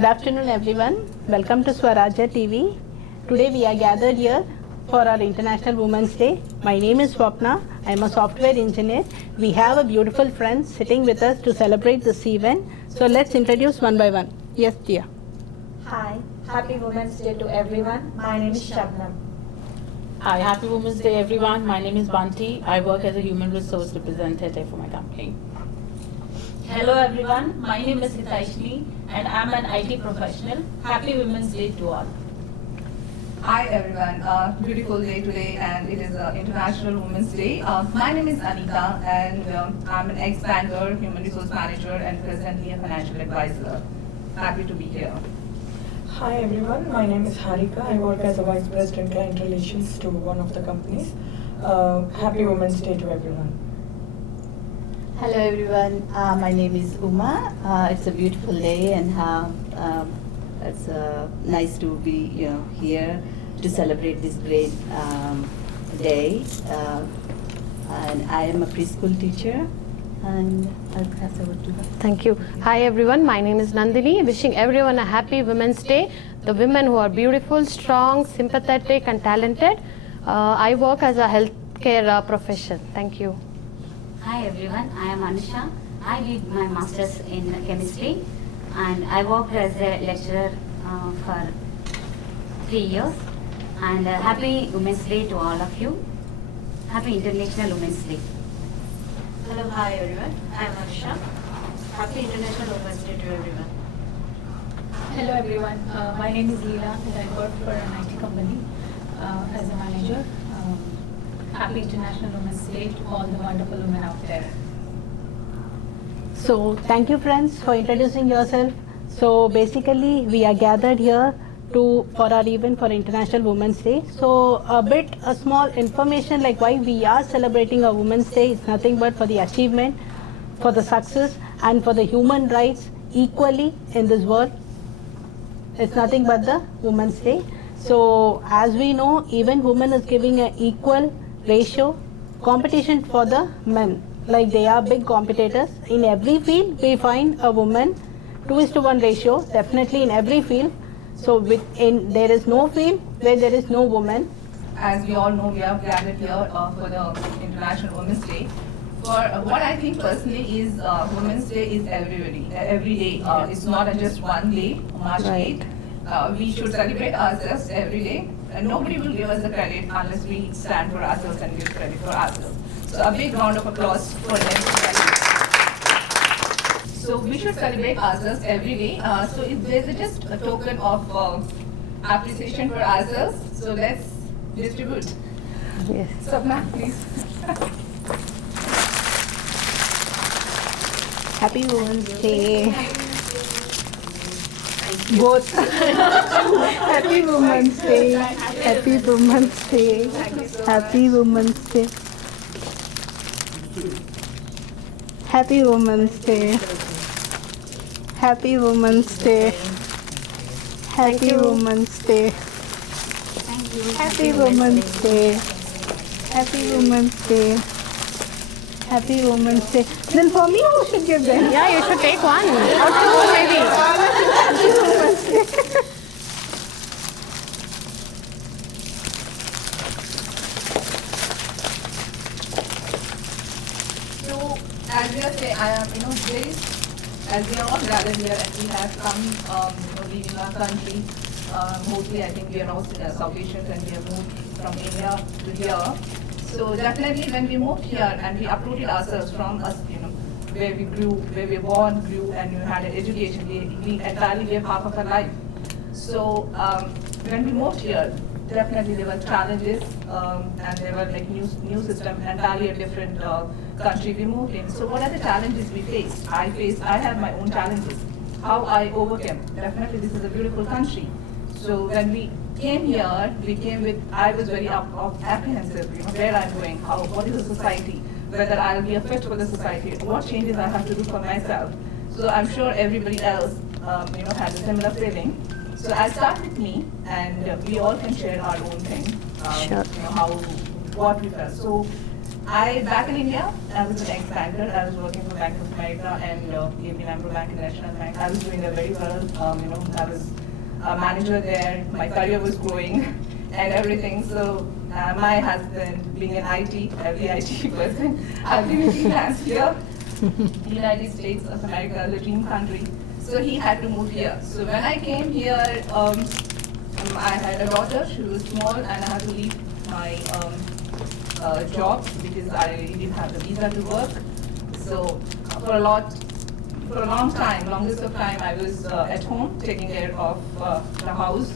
Good afternoon, everyone. Welcome to Swarajya TV. Today we are gathered here for our International Women's Day. My name is Swapna. I am a software engineer. We have a beautiful friend sitting with us to celebrate this event. So let's introduce one by one. Yes, dear. Hi, happy Women's Day to everyone. My name is Shabnam. Hi, happy Women's Day everyone. My name is Banti. I work as a human resource representative for my company. Hello everyone, my name is Hitaishni and I'm an IT professional. Happy Women's Day to all. Hi everyone, beautiful day today and it is International Women's Day. My name is Anita and I'm an ex-banker, human resource manager and presently a financial advisor. Happy to be here. Hi everyone, my name is Harika. I work as a Vice President Client Relations to one of the companies. Happy Women's Day to everyone. Hello everyone, my name is Uma. It's a beautiful day and it's nice to be here to celebrate this great day. And I am a preschool teacher and I'll pass over to her. Thank you. Hi everyone, my name is Nandini. Wishing everyone a happy Women's Day. The women who are beautiful, strong, sympathetic and talented. I work as a healthcare profession. Thank you. Hi everyone, I am Anusha. I did my master's in chemistry and I worked as a lecturer for 3 years. And happy Women's Day to all of you. Happy International Women's Day. Hello, hi everyone. I am Anusha. Happy International Women's Day to everyone. Hello everyone. My name is Leela and I work for an IT company as a manager. Happy International Women's Day to all the wonderful women out there. So thank you friends for introducing yourself. So basically we are gathered here for our event for International Women's Day. So a small information like why we are celebrating a Women's Day is nothing but for the achievement, for the success and for the human rights equally in this world. It's nothing but the Women's Day. So as we know, even women is giving an equal ratio competition for the men. Like they are big competitors. In every field we find a woman 2:1 ratio definitely in every field. So there is no field where there is no woman. As we all know, we are gathered here for the International Women's Day. For what I think personally is Women's Day is every day. It's not just one day, March 8th. We should celebrate ourselves every day. And nobody will give us the credit unless we stand for ourselves and give credit for ourselves. So a big round of applause for them. So we should celebrate ourselves every day. So there's just a token of appreciation for ourselves. So let's distribute. Yes. Sapna, please. Happy Women's Day. Both. Happy Women's Day. Happy Women's Day. Happy Women's Day. Happy Women's Day. Happy Women's Day. Happy Women's Day. Happy Women's Day. Happy Women's Day. Happy Women's Day. Then for me, who should give them? Yeah, you should take one or two maybe. So as we are saying, as we are all gathered here and we have come, leaving our country. Mostly, I think we are all South Asians and we have moved from India to here. So definitely, when we moved here and we uprooted ourselves from us, where we grew, where we were born, grew, and we had an education, we entirely gave half of our life. So when we moved here, definitely there were challenges, and there were like new system, entirely a different country we moved in. So what are the challenges we faced? I have my own challenges. How I overcame. Definitely, this is a beautiful country. So when we came here, I was very apprehensive, where I'm going, what is the society, whether I'll be a fit for the society, what changes I have to do for myself. So I'm sure everybody else, has a similar feeling. So I'll start with me, and we all can share our own thing, Sure. What we felt. So Back in India, I was an ex-banker. I was working for Bank of America and AB Namro Bank and National Bank. I was doing very well. I was a manager there. My career was growing and everything. So my husband, being an IT, every IT person, I've been freelance here. United States of America, the dream country. So he had to move here. So when I came here, I had a daughter. She was small, and I had to leave my job because I didn't have the visa to work. So for a long time, longest of time, I was at home taking care of the house,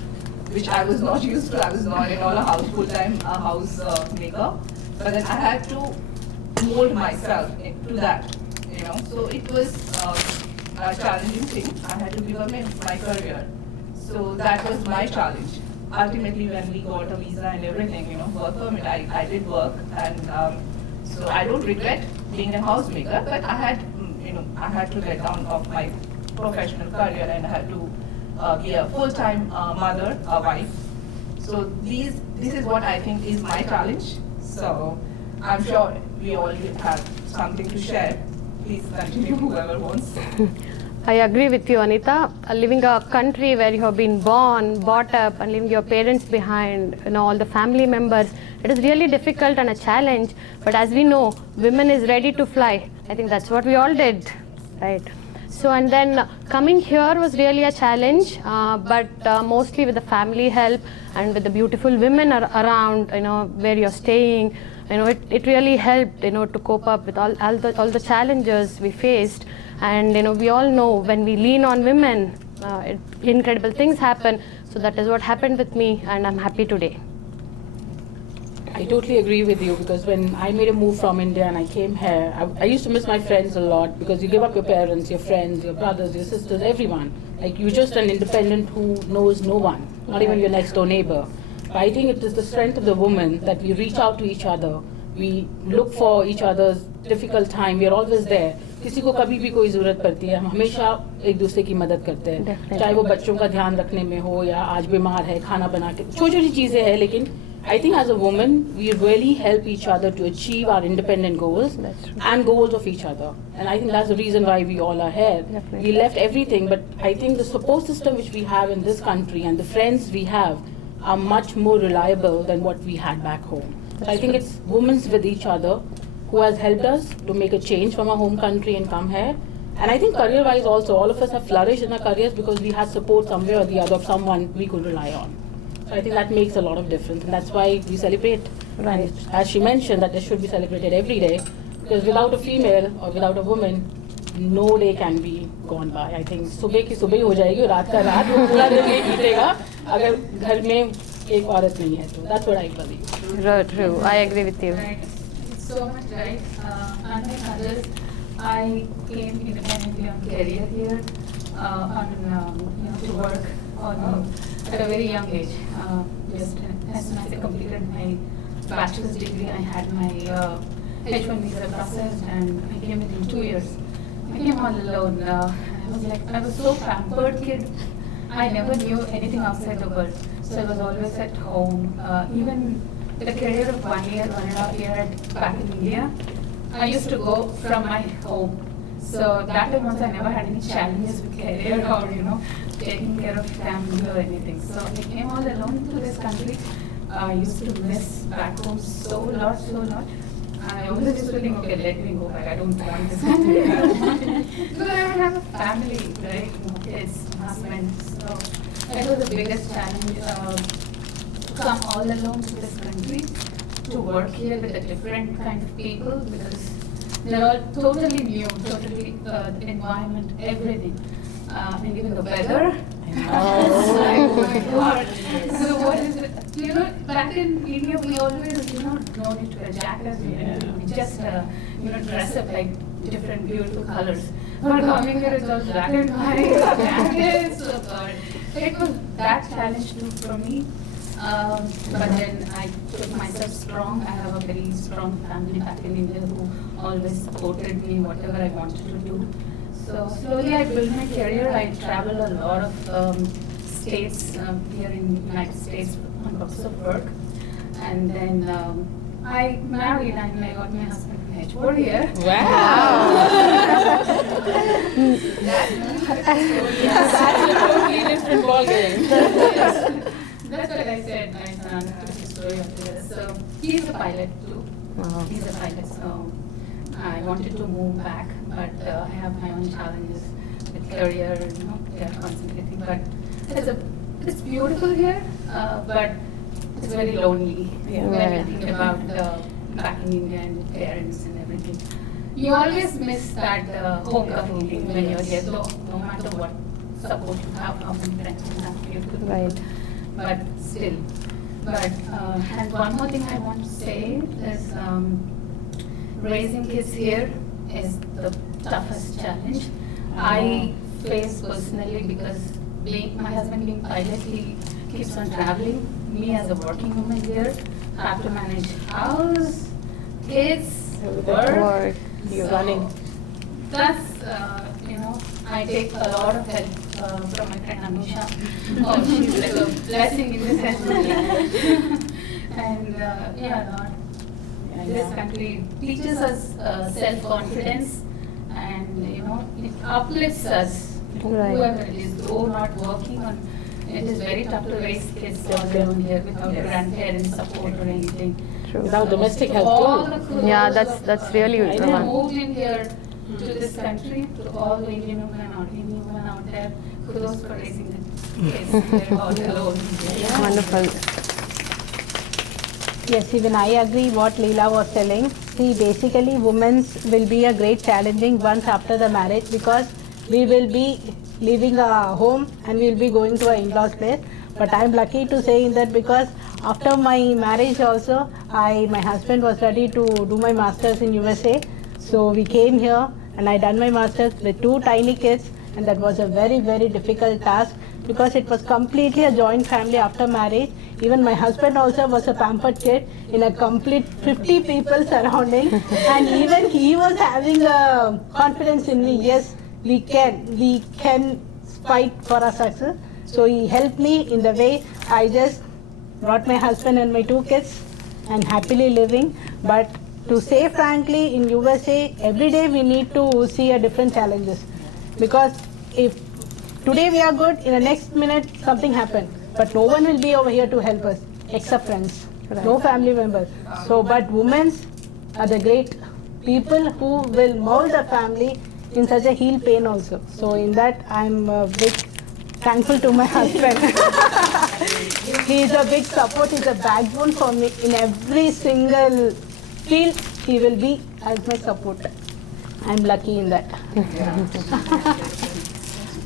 which I was not used to. I was not at all a full-time house maker. But then I had to mold myself into that. So it was a challenging thing. I had to give up my career. So that was my challenge. Ultimately, when we got a visa and everything, work permit, I did work, and so I don't regret being a housemaker. But I had to let down of my professional career, and I had to be a full-time mother, a wife. So this is what I think is my challenge. So I'm sure we all have something to share. Please continue, whoever wants. I agree with you, Anita. Living a country where you have been born, brought up, and leaving your parents behind, all the family members, it is really difficult and a challenge. But as we know, women is ready to fly. I think that's what we all did, right? So, and then coming here was really a challenge, but mostly with the family help and with the beautiful women around, where you're staying, it really helped, to cope up with all the challenges we faced. And we all know when we lean on women, incredible things happen. So that is what happened with me, and I'm happy today. I totally agree with you, because when I made a move from India and I came here, I used to miss my friends a lot, because you give up your parents, your friends, your brothers, your sisters, everyone. Like, you're just an independent who knows no one, not even your next door neighbor. But I think it is the strength of the woman that we reach out to each other. We look for each other's difficult time. We are always there. किसी को कभी भी कोई ज़रूरत पड़ती है, हम हमेशा एक दूसरे की मदद करते हैं, चाहे वो बच्चों का ध्यान रखने में हो या आज बीमार है खाना बना के, छोटी छोटी चीज़ें हैं, लेकिन I think as a woman we really help each other to achieve our independent goals and goals of each other, and I think that's the reason why we all are here. We left everything, but I think the support system which we have in this country and the friends we have are much more reliable than what we had back home. So I think it's women with each other who has helped us to make a change from our home country and come here. And I think career-wise also, all of us have flourished in our careers because we had support somewhere or the other of someone we could rely on. So I think that makes a lot of difference, and that's why we celebrate. Right. And as she mentioned, that this should be celebrated every day, because without a female or without a woman, no day can be gone by. I think सुबह की सुबह हो जाएगी, रात का रात, वो पूरा दिन नहीं बीतेगा अगर घर में एक औरत नहीं है तो. That's what I believe. True. I agree with you. Right. It's so much right. Unlike others, I came independently on career here, to work at a very young age. Just as soon as I completed my bachelor's degree, I had my H1 visa processed, and I came within 2 years. I came all alone. I was so pampered kid. I never knew anything outside the world. So I was always at home. Even the career of 1 year, 1.5 years back in India, I used to go from my home. So that time also I never had any challenges with career or taking care of family or anything. So I came all alone to this country. I used to miss back home so lot. I always used to think, okay, let me go back. I don't want this country. Because I don't have a family, right? Kids, husband. So that was the biggest challenge. To come all alone to this country, to work here with a different kind of people, because they're all totally new, totally the environment, everything, and even the weather. Oh my God! So what is it? Back in India, we always, no need to wear jackets. We just, dress up like different beautiful colors. But coming here, it's all black and white jackets. Oh God! It was that challenge too for me. But then I took myself strong. I have a very strong family back in India who always supported me whatever I wanted to do. So slowly I built my career. I traveled a lot of states here in the United States on purpose of work. And then I married and I got my husband in H4 here. That's a totally different ballgame. Yes. That's what I said. My son took his story up there. So he's a pilot too. He's a pilot. So I wanted to move back, but I have my own challenges with career. You know, they are concentrating. But it's beautiful here, but it's very lonely when you think about back in India and with parents and everything. You always miss that homecoming thing when you're here. So no matter what support you have, how many friends you have, beautiful people. Right. But still. But and one more thing I want to say is raising kids here is the toughest challenge I face personally, because my husband being pilot, he keeps on traveling. Me as a working woman here have to manage house, kids, work. You're running. Plus, I take a lot of help from my friend Anusha. She's like a blessing in this sense. And this country teaches us self-confidence, and it uplifts us. Right. Whoever it is, though not working on, it is very tough to raise kids on their own here without grandparents support or anything. True. Without domestic help All too. the kudos Yeah, of, that's really I who know. moved in here to this country, to all the Indian women and Indian women out there, kudos for raising the kids here all alone. wonderful. Yes, even I agree what Leela was telling. See, basically, women's will be a great challenging once after the marriage, because we will be leaving our home and we will be going to our in-laws place. But I'm lucky to say in that, because after my marriage also, my husband was ready to do my masters in USA. So we came here and I done my masters with 2 tiny kids, and that was a very, very difficult task, because it was completely a joint family after marriage. Even my husband also was a pampered kid in a complete 50 people surrounding, and even he was having a confidence in me. Yes, we can fight for our success. So he helped me in the way I just brought my husband and my 2 kids and happily living. But to say frankly, in USA, every day we need to see a different challenges, because if today we are good, in the next minute something happened, but no one will be over here to help us except friends, no family members. So, but women are the great people who will mold the family in such a heel pain also. So in that I'm big thankful to my husband. He is a big support, he is a backbone for me in every single field. He will be as my support. I'm lucky in that.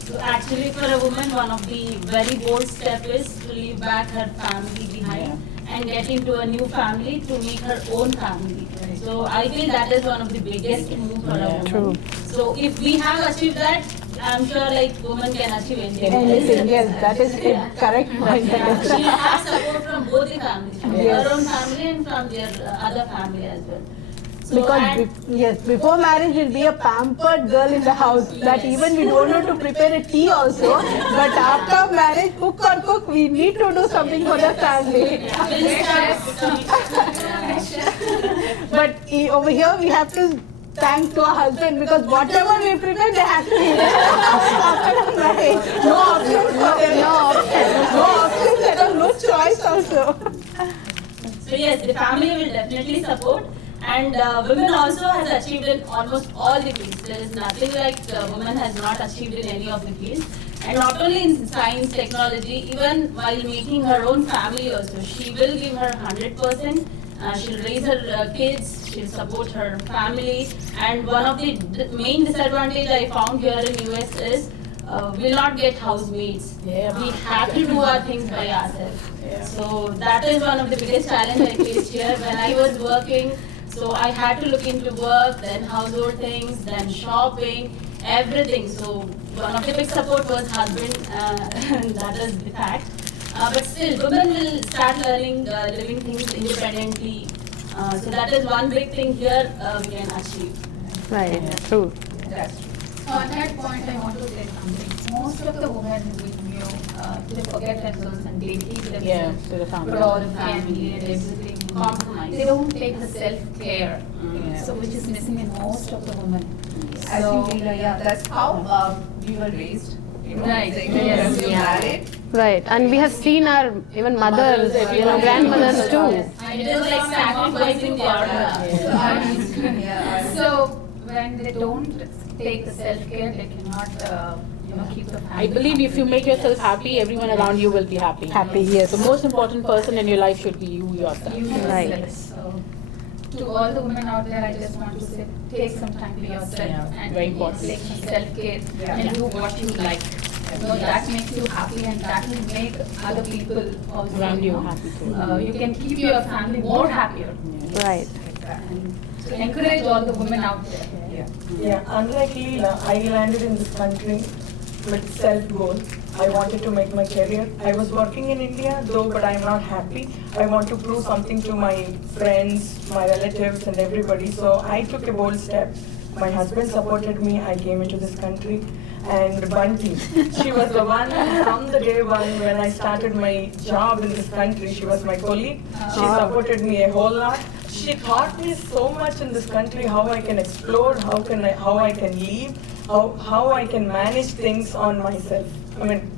So actually for a woman, one of the very bold steps is to leave back her family behind and get into a new family to make her own family. So I feel that is one of the biggest move for a woman. True. So if we have achieved that, I'm sure like women can achieve anything. Anything, yes, that is the correct point. Yeah. She has support from both the families, from Yes. her own family and from their other family as well. So Because yes, before marriage we'll be a pampered girl in the house, that even we don't know to prepare a tea also. But after marriage, cook or cook, we need to do something for the family. But over here we have to thank to our husband, because whatever we prepare, they have to eat. After the marriage, no options for them. No options. No options. There is no choice also. So yes, the family will definitely support, and women also has achieved in almost all the fields. There is nothing like women has not achieved in any of the fields. And not only in science, technology, even while making her own family also, she will give her 100%. She'll raise her kids, she'll support her family. And one of the main disadvantage I found here in US is we'll not get housemaids. Yeah. We have to do our things by ourselves. So that is one of the biggest challenge I faced here when I was working. So I had to look into work, then household things, then shopping, everything. So one of the big support was husband, and that is the fact. But still, women will start learning living things independently. So that is one big thing here we can achieve. Right, true. That's true. On that point, I want to say something. Most of the women they forget themselves and they keep themselves Yeah, to the family. for all the family and everything. Compromise. They don't take the self-care, Yeah. so which is missing in most of the women. I So- think that's how we were raised. You know, Right. saying Yes. when you're married, Right, and we have seen our even mothers, grandmothers too. And it is like sacrificing the order. So when they don't take the self-care, they cannot, keep the family. I believe if you make yourself happy, everyone around you will be happy. Happy, yes. The most important person in your life should be you yourself. You Right. yourself. So to all the women out there, I just want to say, take some time for yourself Yeah, and very important. take some self-care Yeah. and do what you like. So that makes you happy and that will make other people also Around you know, happy too. You can keep your family more happier. Right. And so encourage all the women out there. Yeah, unlike Leela, I landed in this country with self-goal. I wanted to make my career. I was working in India though, but I'm not happy. I want to prove something to my friends, my relatives and everybody. So I took a bold step. My husband supported me. I came into this country. And Bunty, she was the one from the day one when I started my job in this country. She was my colleague. She supported me a whole lot. She taught me so much in this country, how I can explore, how I can live, how I can manage things on myself. I mean,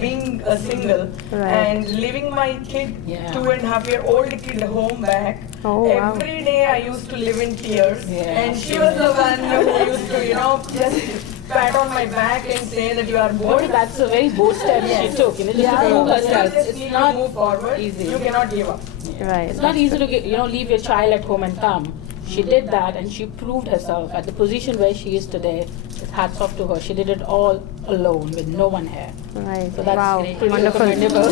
being a single Right. and leaving my kid, Yeah. 2.5-year-old kid home back. Oh, wow. Every day I used to live in tears, Yeah. and she was the one who used to, just pat on my back and say that you are Boy, bored. that's a very bold step she took. Just to prove herself. Just It's need not to move forward. easy. You cannot give up. Right. It's not easy to leave your child at home and come. She did that and she proved herself at the position where she is today. Hats off to her. She did it all alone with no one here. Right. So that's Wow. pretty Wonderful. commendable.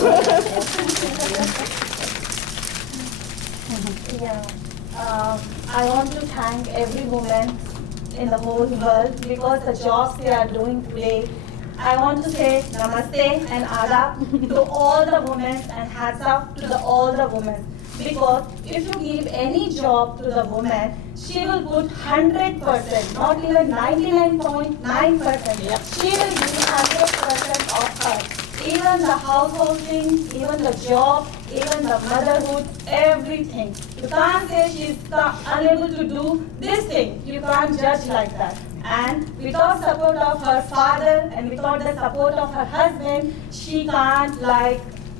I want to thank every woman in the whole world because the jobs they are doing today. I want to say namaste and adab to all the women and hats off to all the women. Because if you give any job to the woman, she will put 100%, not even 99.9%. She will give 100% of her. Even the household things, even the job, even the motherhood, everything. You can't say she's unable to do this thing. You can't judge like that. And without support of her father and without the support of her husband, she can't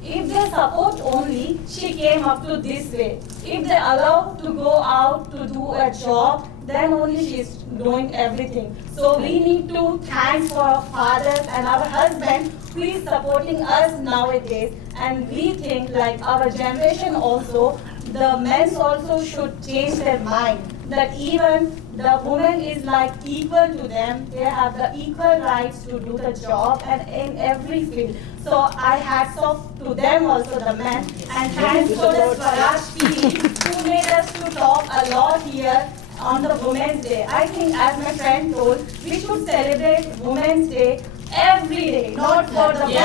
if they support only, she came up to this way. If they allow to go out to do a job, then only she is doing everything. So we need to thank for our fathers and our husband who is supporting us nowadays. And we think like our generation also, the men also should change their mind. That even the woman is equal to them. They have the equal rights to do the job and in every field. So I hats off to them also, the men. And thanks for the Swaraj team who made us to talk a lot here on the Women's Day. I think as my friend told, we should celebrate Women's Day every day, not for the one day.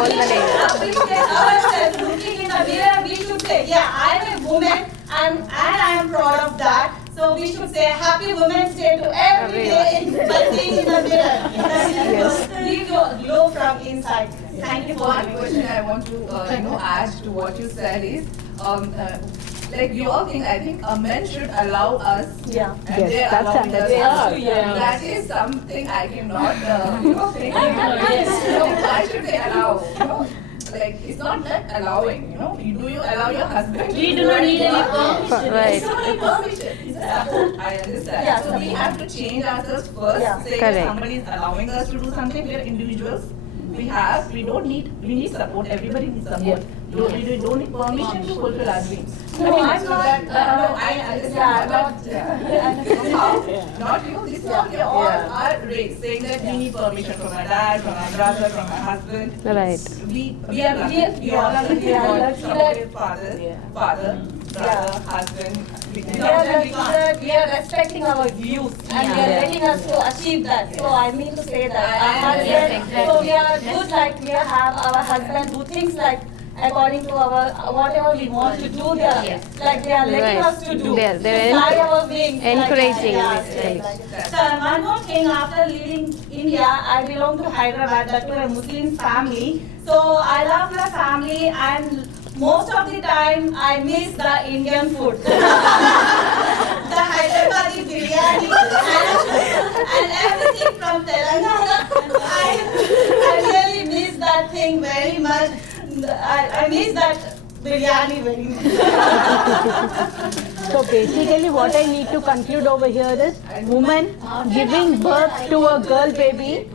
We should appreciate ourselves. Looking in the mirror, we should say, yeah, I am a woman and I am proud of that. So we should say Happy Women's Day to every day by seeing in the mirror. Leave your glow from inside. Thank you for one having me. question I want to add to what you said is, we all think, I think men should allow us, Yeah. and Yes, they that's allow us. understandable. Yeah. That is something I cannot, think. Why should they allow? It's not that allowing. Do you allow your husband? We do not need any permission. Right. It's not a permission. It's a support. I understand. Yeah, So we have to change ourselves first. Yeah. Say Correct. that somebody is allowing us to do something. We are individuals. We need support. Everybody needs support. We don't need permission to fulfill our dreams. No, I'm so not, no, I understand. Not you. This is what we all are raised, saying that we need permission from our dad, from our brother, from our husband. Right. We are lucky. We all are lucky. We are God lucky supported father, brother, husband. We are respecting our views and we are letting us to achieve that. So I mean to say that. Our husband, so we are good we have our husband who thinks according to our whatever we want to do, they are they are letting Right. us to do. They're To fly our wings, encouraging that. basically. So one more thing, after leaving India, I belong to Hyderabad, that to a Muslim family. So I love my family and most of the time I miss the Indian food. The Hyderabadi biryani and everything from Telangana. I really miss that thing very much. I miss that biryani very much. So basically what I need to conclude over here is woman giving birth to a girl baby,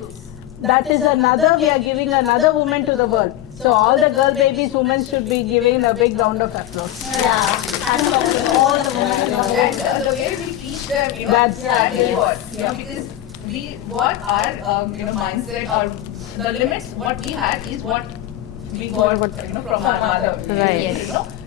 that is another, we are giving another woman to the world. So all the girl babies, women should be giving a big round of applause. Yeah, and all the women. And the way we teach them, That's- that is what, because what our, mindset or the limits, what we had is what we got, from our mother. Right.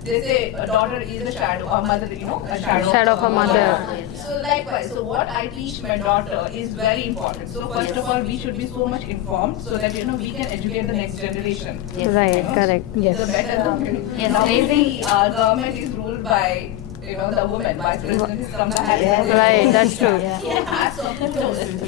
They say a daughter is a shadow, a mother, a shadow. Shadow of a mother. So likewise, so what I teach my daughter is very important. So first of all, we should be so much informed so that, we can educate the next generation. Right, correct. Yes. The better. Yes, Now, raising- our government is ruled by, the woman. Vice President is Kamala Harris. Right, that's true. Has some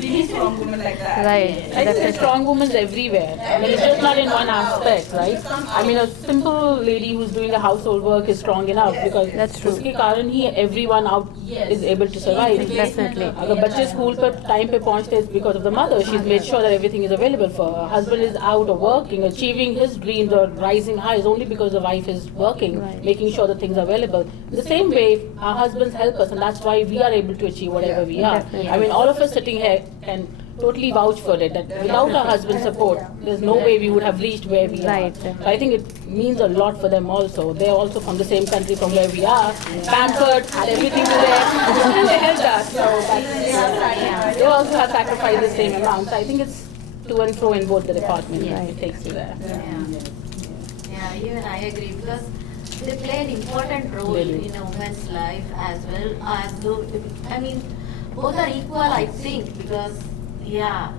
really strong women like that. Right, I think there's definitely. strong women everywhere. I mean, it's just not in one aspect, right? I mean, a simple lady who's doing the household work is strong enough because That's true. उसके कारण ही everyone out is able to survive. Definitely. अगर बच्चे school पर time पे पहुंचते is because of the mother. She's made sure that everything is available for her. Husband is out or working, achieving his dreams or rising high is only because the wife is working, Right. making sure that things are available. In the same way, our husbands help us, and that's why we are able to achieve whatever we are. Definitely. I mean, all of us sitting here can totally vouch for it. That without our husband's support, there's no way we would have reached where we Right. are. So I think it means a lot for them also. They're also from the same country from where we are, pampered, had everything to them, and they helped us. So that's, they also have sacrificed the same amount. So I think it's to and fro in both the departments. It takes you there. Yeah, even I agree because they play an important role They do. in a woman's life as well as though, I mean, both are equal, I think, because, yeah,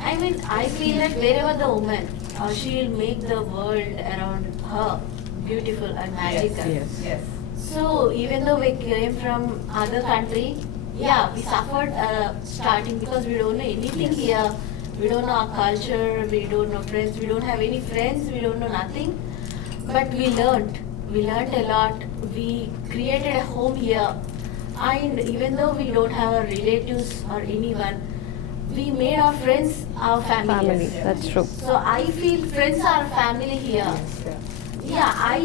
I mean, I feel that wherever the woman, she will make the world around her beautiful and magical. Yes. So even though we came from other country, yeah, we suffered starting because we don't know anything here. We don't know our culture, we don't know friends, we don't have any friends, we don't know nothing. But we learned a lot. We created a home here. And even though we don't have our relatives or anyone, we made our friends our family. Family, that's true. So I feel friends are family here. Yeah, I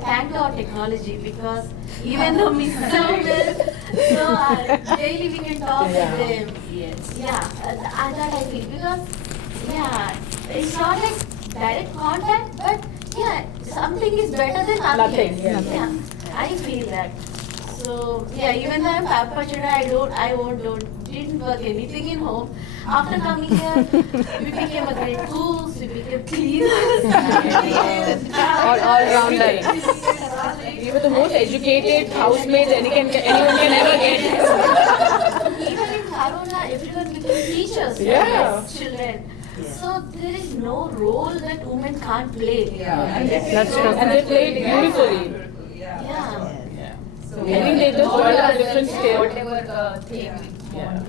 thank our technology because even though we served it, so daily we can talk with them. Yes. Yeah, that I feel because yeah, it's not like direct contact, but yeah, something is better than nothing. Nothing, yeah. I feel that. So yeah, even though I'm Papa Children, didn't work anything in home. After coming here, we became a great cooks, we became cleaners, All-rounder. We were the most educated housemaids anyone can ever get. Even in Corona, everyone became teachers for Yeah. his children. So there is no role that women can't play. That's true. And they played beautifully. Yeah. I think they just brought a different scale. Whatever the thing. Yeah.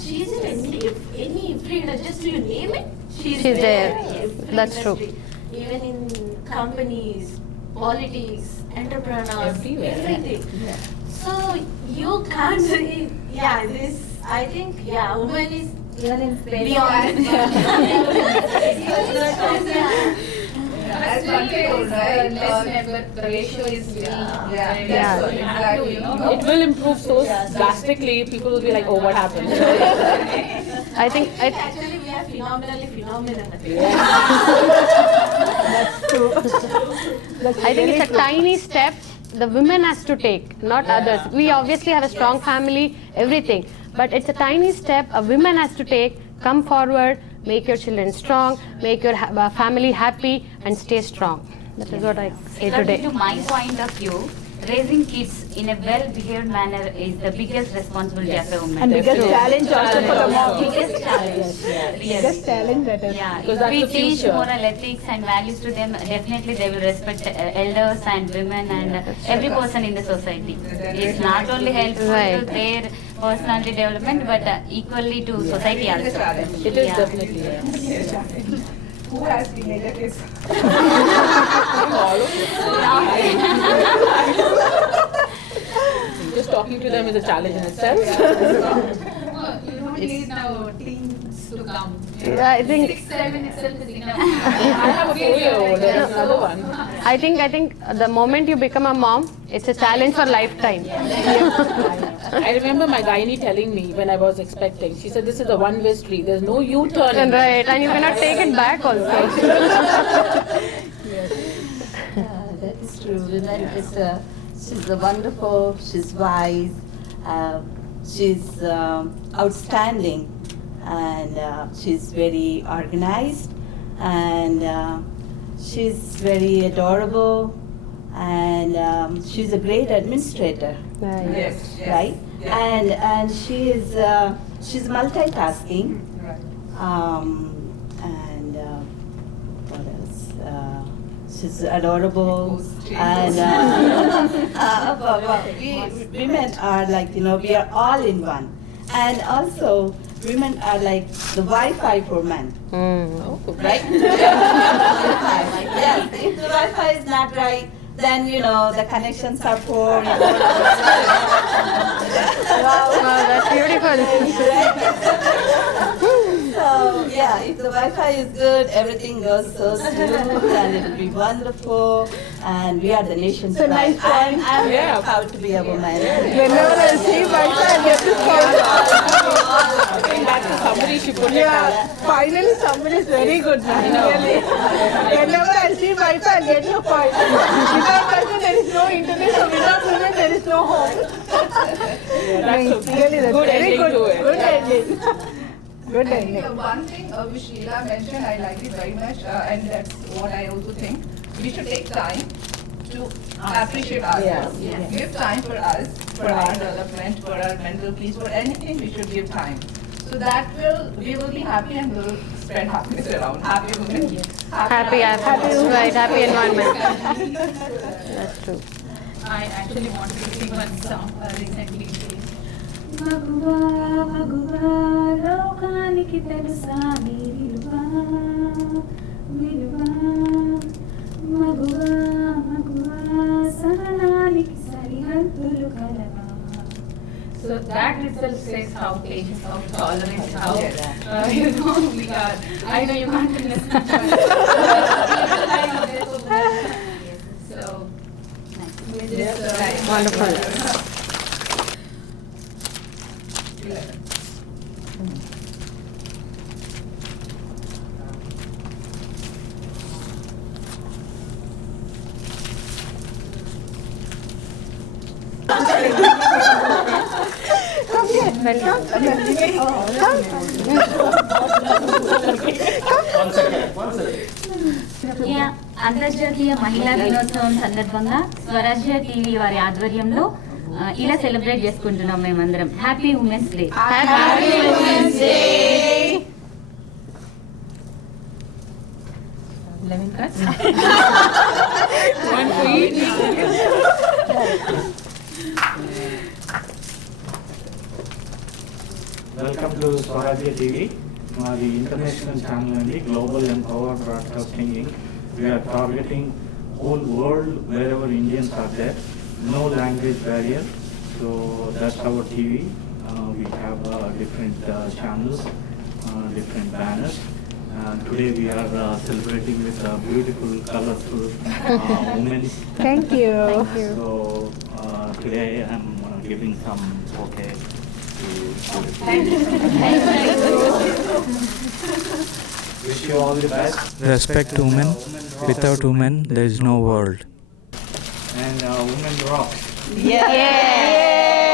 She's in any field, just you name it, she's there. Every That's true. industry. Even in companies, politics, entrepreneurs, Everywhere. everything. So you can't say, yeah, this, I think, yeah, woman is Even in space. beyond. As control, right? Less, but the ratio is still. Yeah, Yeah. that's what, exactly. It will improve so drastically. People will be like, "Oh, what happened?" I think Actually, we are phenomenal. I think it's a tiny step the women has to take, not others. We obviously have a strong family, everything, but it's a tiny step a woman has to take. Come forward, make your children strong, make your family happy, and stay strong. That is what I say According today. to my point of view, raising kids in a well-behaved manner is the biggest responsibility of a woman. And biggest challenge also for the mom. Biggest challenge. Biggest challenge that is. Yeah, Because if that's we the teach future. moral ethics and values to them, definitely they will respect elders and women and every person in the society. It's not only helpful Right. to their personality development, but equally to society also. It is Yeah. definitely. Yeah. Who has teenager kids? Just talking to them is a challenge in itself. You don't need now teens to come. Yeah, I think 6, 7 itself is enough. I have a 4-year-old, there's another one. I think the moment you become a mom, it's a challenge for lifetime. I remember my gynae telling me when I was expecting, she said this is a one-way street, there's no U-turn. And right, and you cannot take it back also. That is true. Women is she's wonderful. She's wise. She's outstanding, and she's very organized, and she's very adorable, and she's a great administrator. Yes. Right? And she is she's multitasking. Right. And what else? She's adorable. And we women are like, we are all in one. And also, women are like the Wi-Fi for men. Right? Yes, if the Wi-Fi is not right, then the connections are poor. Wow, that's beautiful. So yeah, if the Wi-Fi is good, everything goes so smooth and it'll be wonderful. And we are the nation's pride. I'm very proud to be a woman. Whenever I see Wi-Fi, I get this point. Somebody should put it Yeah, finally somebody is very good. Really. Whenever I see Wi-Fi, I get your point. Without Wi-Fi, there is no internet, so without women, there is no home. That's Really, that's good very ending good. to it. Good ending. Good I think ending. one thing which Leela mentioned, I like it very much, and that's what I also think. We should take time to appreciate ourselves. Yes. Give time for us, for our development, for our mental peace, for anything we should give time. So that we will be happy and will spread happiness around. Happy women. Happy environment. That's true. I actually wanted to sing one song recently. Maguva, Maguva, లోకానికి తెలుసా నీ విలువ, విలువ. మగువా, మగువా, సహనానికి సరిహద్దులు కలవా. So that itself says how patient, how tolerant, how we are. I know you can't understand. So, with this, Wonderful. అంతర్జాతీయ మహిళా దినోత్సవం సందర్భంగా స్వరాజ్య టీవీ వారి ఆధ్వర్యంలో ఇలా సెలబ్రేట్ చేసుకుంటున్నాం మేమందరం. Happy women's day. Happy Women's Day. 11 cuts. One for each. Welcome to Swarajya TV, the international channel and the Global Empower Broadcasting Inc. We are targeting whole world wherever Indians are there. No language barrier, so that's our TV. We have different channels, different banners. Today we are celebrating with a beautiful, colorful women. Thank you. So today I'm giving some bouquet to wish you all the best. Respect women. Without women, there is no world. And women rock. Yes.